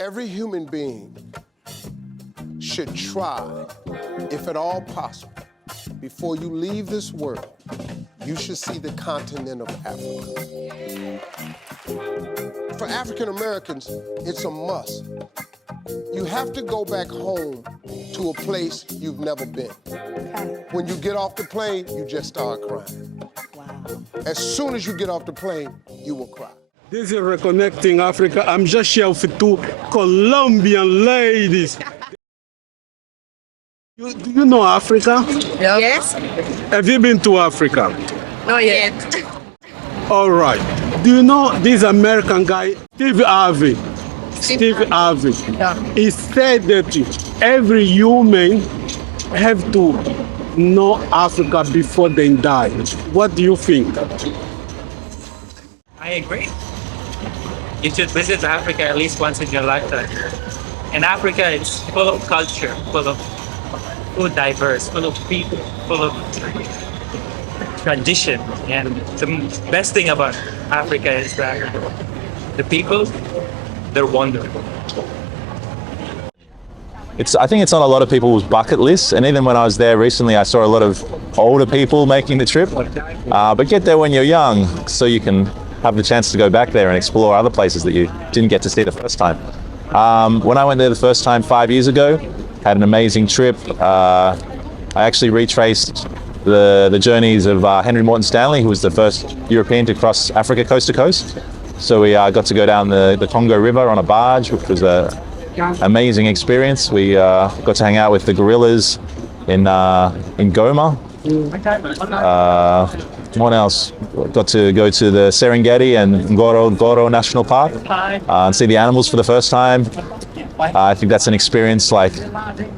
Every human being should try, if at all possible, before you leave this world, you should see the continent of Africa. For African Americans, it's a must. You have to go back home to a place you've never been. When you get off the plane, you just start crying. Wow. As soon as you get off the plane, you will cry. This is Reconnecting Africa. I'm just here with two Colombian ladies. Do you know Africa? Yes? Have you been to Africa? Not yet. All right. Do you know this American guy, Harvey? Steve Harvey. Yeah. He said that every human have to know Africa before they die. What do you think? I agree. You should visit Africa at least once in your lifetime. And Africa is full of culture, full of food, diverse, full of people, full of tradition. And the best thing about Africa is that the people, they're wonderful. I think it's on a lot of people's bucket lists, and even when I was there recently, I saw a lot of older people making the trip. But get there when you're young, so you can have the chance to go back there and explore other places that you didn't get to see the first time. When I went there the first time 5 years ago, had an amazing trip. I actually retraced the journeys of Henry Morton Stanley, who was the first European to cross Africa coast to coast. So we got to go down the Congo River on a barge, which was an amazing experience. We got to hang out with the gorillas in Goma. What else? Got to go to the Serengeti and Ngorongoro National Park and see the animals for the first time. I think that's an experience like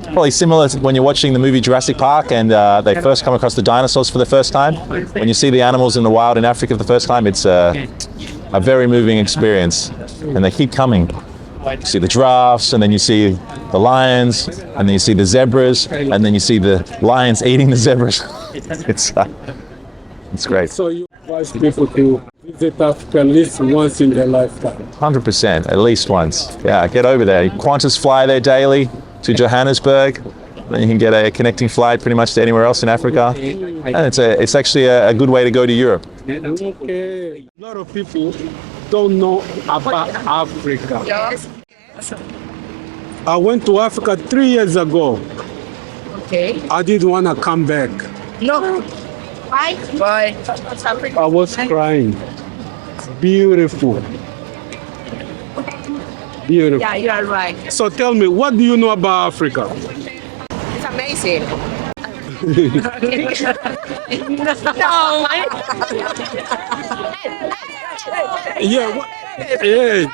probably similar to when you're watching the movie Jurassic Park and they first come across the dinosaurs for the first time. When you see the animals in the wild in Africa for the first time, it's a very moving experience, and they keep coming. You see the giraffes, and then you see the lions, and then you see the zebras, and then you see the lions eating the zebras. It's great. So you advise people to visit Africa at least once in their lifetime? 100%, at least once. Yeah, get over there. Qantas fly there daily to Johannesburg. Then you can get a connecting flight pretty much to anywhere else in Africa. And it's actually a good way to go to Europe. Okay. A lot of people don't know about Africa. Yes. I went to Africa 3 years ago. Okay. I didn't want to come back. No. Why? Why? I was crying. Beautiful. Beautiful. Yeah, you are right. So tell me, what do you know about Africa? It's amazing. No. Yeah. Yeah.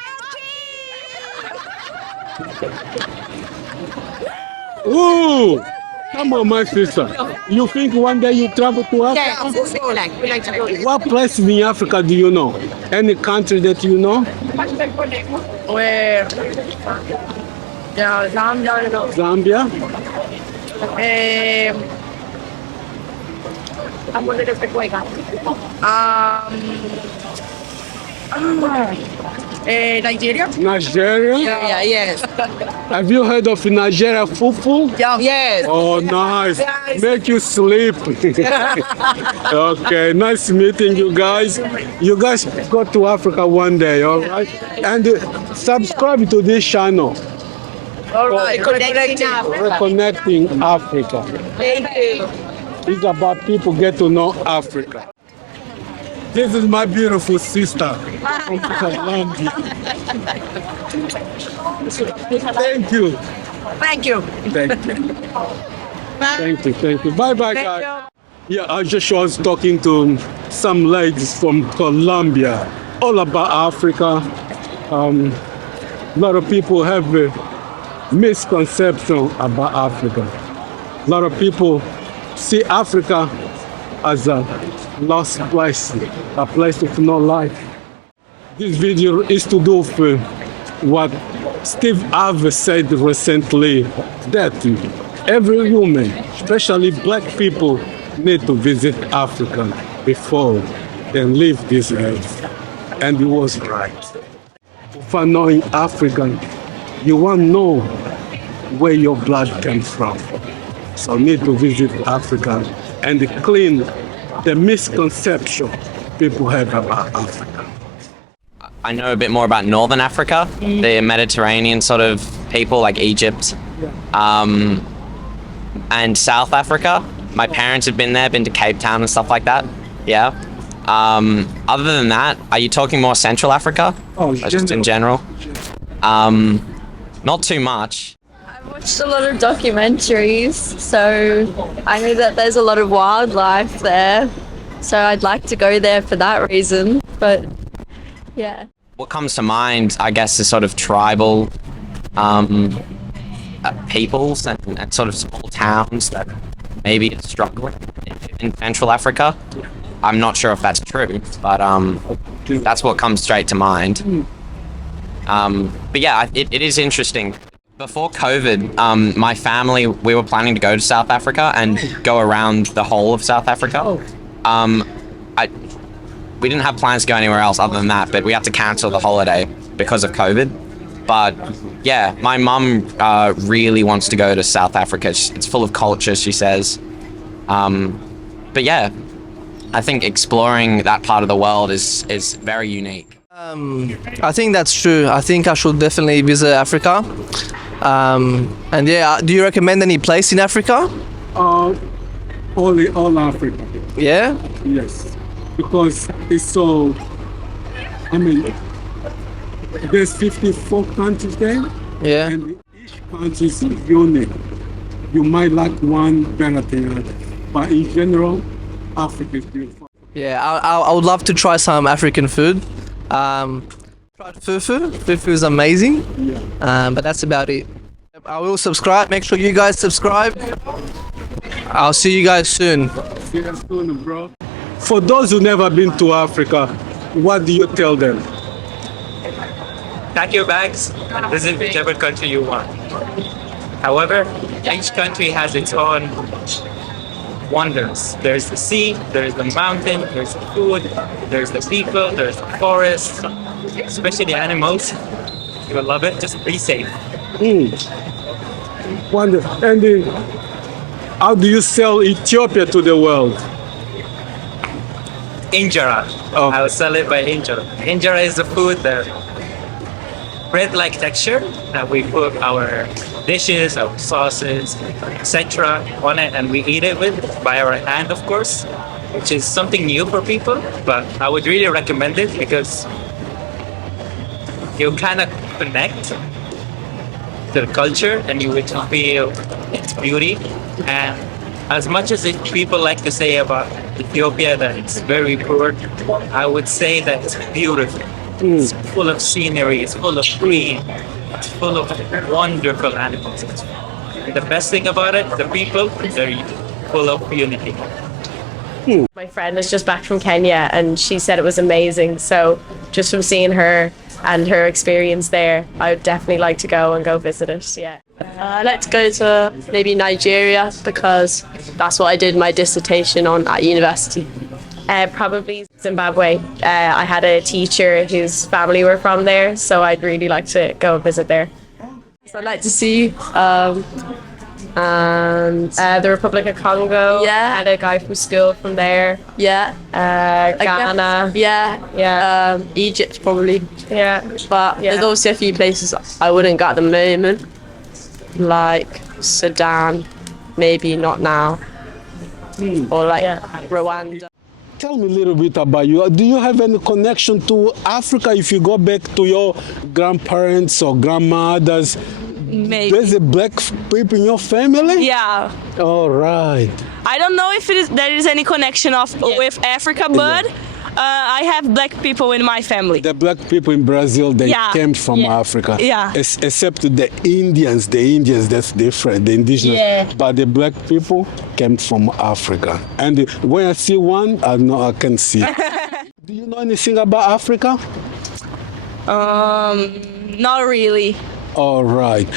Ooh, come on, my sister. You think one day you travel to Africa? Yes, we like to go. What places in Africa do you know? Any country that you know? Where? Yeah, Zambia. Zambia? Nigeria? Nigeria? Yeah, yes. Have you heard of Nigeria fufu? Yeah. Yes. Oh, nice. Yes. Make you sleep. Okay, nice meeting you guys. You guys go to Africa one day, all right? And subscribe to this channel. All right. Reconnecting Africa. Thank you. It's about people get to know Africa. This is my beautiful sister from Colombia. Thank you. Thank you. Thank you. Thank you. Thank you. Bye bye, guys. Yeah, I just was talking to some ladies from Colombia, all about Africa. A lot of people have a misconception about Africa. A lot of people see Africa as a lost place, a place of no life. This video is to do with what Steve Harvey said recently, that every human, especially black people, need to visit Africa before they leave this earth. And he was right. For knowing Africa, you won't know where your blood came from. So you need to visit Africa and clean the misconception people have about Africa. I know a bit more about Northern Africa, the Mediterranean sort of people like Egypt, and South Africa. My parents have been there, been to Cape Town and stuff like that. Yeah. Other than that, are you talking more Central Africa? Oh, Or just in general? Not too much. I've watched a lot of documentaries, so I know that there's a lot of wildlife there. So I'd like to go there for that reason. But yeah. What comes to mind, I guess, is sort of tribal peoples and sort of small towns that maybe are struggling in Central Africa. I'm not sure if that's true, but that's what comes straight to mind. But yeah, it is interesting. Before COVID, my family, we were planning to go to South Africa and go around the whole of South Africa. We didn't have plans to go anywhere else other than that, but we had to cancel the holiday because of COVID. But yeah, my mum really wants to go to South Africa. It's full of culture, she says. But yeah, I think exploring that part of the world is very unique. I think that's true. I think I should definitely visit Africa. And yeah, do you recommend any place in Africa? All Africa. Yeah? Yes, because it's so, I mean, there's 54 countries there, Yeah. and each country is unique. You might like one better than the other, but in general, Africa is beautiful. Yeah, I would love to try some African food. Tried fufu. Fufu is amazing. Yeah. But that's about it. I will subscribe. Make sure you guys subscribe. I'll see you guys soon. See you soon, bro. For those who never been to Africa, what do you tell them? Pack your bags and visit whichever country you want. However, each country has its own wonders. There's the sea, there's the mountain, there's the food, there's the people, there's the forest, especially the animals. You will love it. Just be safe. Wonderful. And how do you sell Ethiopia to the world? Injera. Oh. I'll sell it by injera. Injera is the food, the bread-like texture that we put our dishes, our sauces, etc. on it, and we eat it with by our hand, of course, which is something new for people. But I would really recommend it because you kind of connect to the culture and you would feel its beauty. And as much as people like to say about Ethiopia that it's very poor, I would say that it's beautiful. It's full of scenery, it's full of green, it's full of wonderful animals. And the best thing about it, the people, they're full of unity. My friend is just back from Kenya and she said it was amazing. So just from seeing her and her experience there, I would definitely like to go and go visit it. Yeah. I'd like to go to maybe Nigeria because that's what I did my dissertation on at university. Probably Zimbabwe. I had a teacher whose family were from there, so I'd really like to go visit there. So I'd like to see And the Republic of Congo. Yeah. Had a guy from school from there. yeah, Ghana. yeah, Egypt probably. Yeah. But Yeah. there's also a few places I wouldn't go at the moment, like Sudan, maybe not now, or like Rwanda. Tell me a little bit about you. Do you have any connection to Africa if you go back to your grandparents or grandmothers? Maybe. There's a black people in your family? Yeah. All right. I don't know if there is any connection with Africa, but I have black people in my family. The black people in Brazil, they Yeah. came from Africa. Yeah. Except the Indians. The Indians, that's different. The indigenous. Yeah. But the black people came from Africa. And when I see one, I know I can see. Do you know anything about Africa? Not really. All right.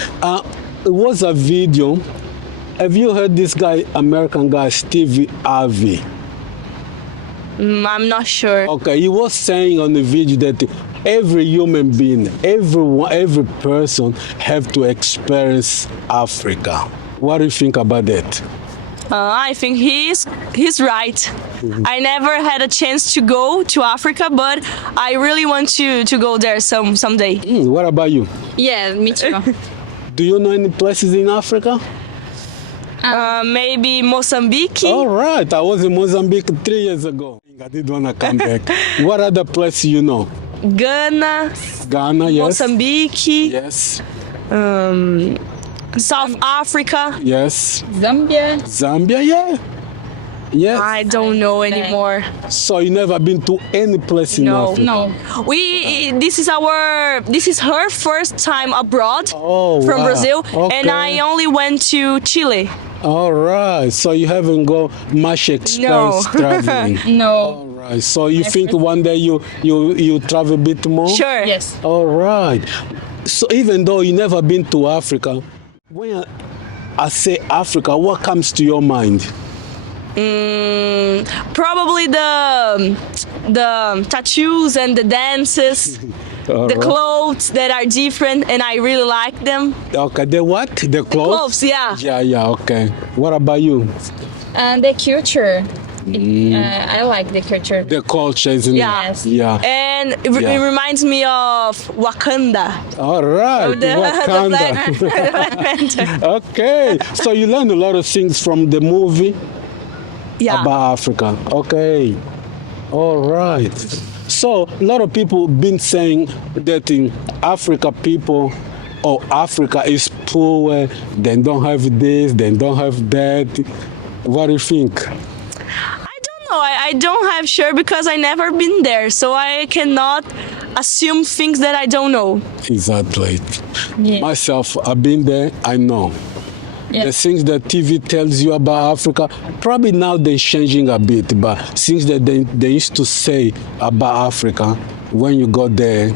It was a video. Have you heard this guy, American guy, Stevie Harvey? I'm not sure. Okay, he was saying on the video that every human being, every person have to experience Africa. What do you think about that? I think he's right. I never had a chance to go to Africa, but I really want to go there someday. What about you? Yeah, me too. Do you know any places in Africa? Maybe Mozambique. All right, I was in Mozambique 3 years ago. I didn't want to come back. What other places you know? Ghana. Ghana, yes. Mozambique. Yes. South Africa. Yes. Zambia. Zambia, yeah. Yes. I don't know anymore. So you never been to any place in Africa? No. This is her first time abroad from wow. Brazil, Okay. and I only went to Chile. All right. So you haven't got much experience traveling. No. All right. So you think one day you travel a bit more? Sure. Yes. All right. So even though you never been to Africa, when I say Africa, what comes to your mind? Probably the tattoos and the dances, the clothes that are different, and I really like them. Okay, the what? The clothes? Clothes, yeah. Yeah, okay. What about you? The culture. I like the culture. The culture, isn't Yeah. it? Yeah. And it reminds me of Wakanda. All right. The Wakanda. Black Panther. Okay. So you learn a lot of things from the movie Yeah. about Africa. Okay. All right. So a lot of people been saying that in Africa people or Africa is poor, they don't have this, they don't have that. What do you think? I don't have sure because I never been there, so I cannot assume things that I don't know. Exactly. Yeah. Myself, I've been there, I know. Yeah. The things that TV tells you about Africa, probably now they're changing a bit, but things that they used to say about Africa, when you got there,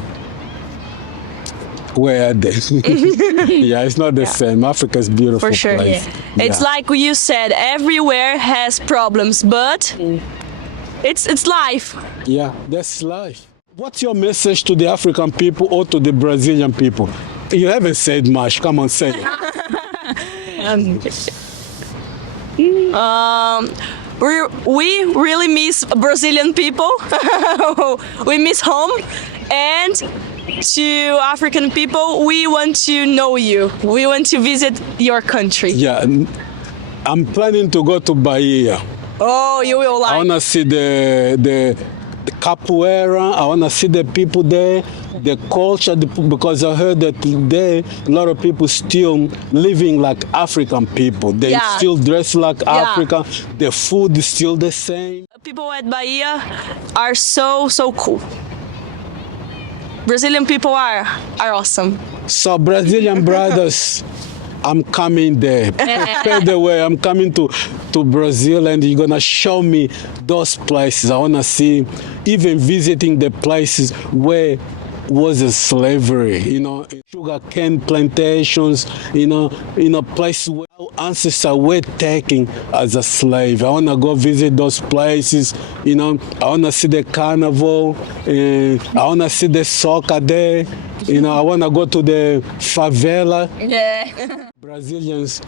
where are they? Yeah, it's not the same. Africa is a beautiful For sure. place. It's like you said, everywhere has problems, but it's life. Yeah, that's life. What's your message to the African people or to the Brazilian people? You haven't said much. Come on, say it. We really miss Brazilian people. We miss home, and to African people, we want to know you. We want to visit your country. Yeah, I'm planning to go to Bahia. Oh, you will I like. want to see the capoeira. I want to see the people there, the culture, because I heard that there a lot of people still living like African people. They Yeah. still dress like African. The food is still the same. People at Bahia are so cool. Brazilian people are awesome. So Brazilian brothers, I'm coming there. By the way, I'm coming to Brazil, and you're gonna show me those places. I wanna see, even visiting the places where was a slavery, sugar cane plantations, places where our ancestors were taken as a slave. I wanna go visit those places, I wanna see the carnival, I wanna see the soccer there, I wanna go to the favela. Yeah. Brazilians,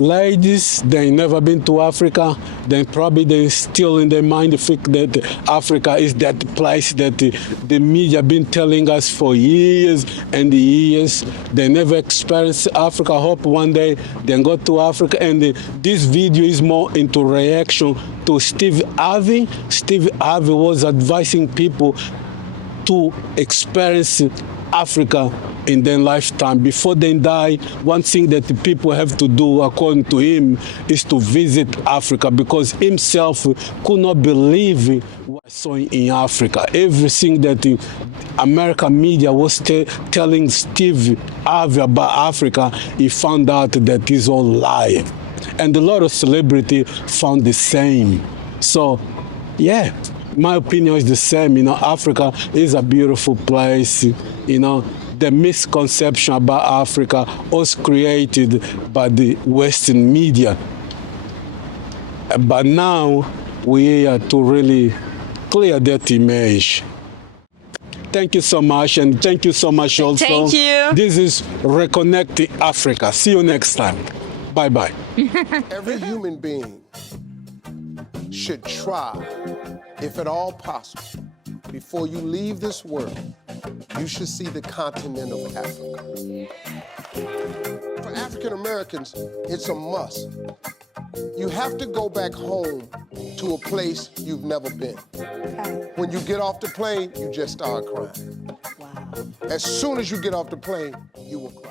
ladies, they never been to Africa. Then probably they still in their mind think that Africa is that place that the media been telling us for years and years. They never experienced Africa. I hope one day they go to Africa. And this video is more into reaction to Steve Harvey. Steve Harvey was advising people to experience Africa in their lifetime. Before they die, one thing that the people have to do, according to him, is to visit Africa, because himself could not believe what he saw in Africa. Everything that the American media was telling Steve Harvey about Africa, he found out that it's all lie. And a lot of celebrities found the same. So, yeah. My opinion is the same. Africa is a beautiful place. The misconception about Africa was created by the Western media. But now, we are to really clear that image. Thank you so much, and thank you so much also. Thank you. This is Reconnecting Africa. See you next time. Bye-bye. Every human being should try, if at all possible, before you leave this world, you should see the continent of Africa. For African Americans, it's a must. You have to go back home to a place you've never been. When you get off the plane, you just start crying. Wow. As soon as you get off the plane, you will cry.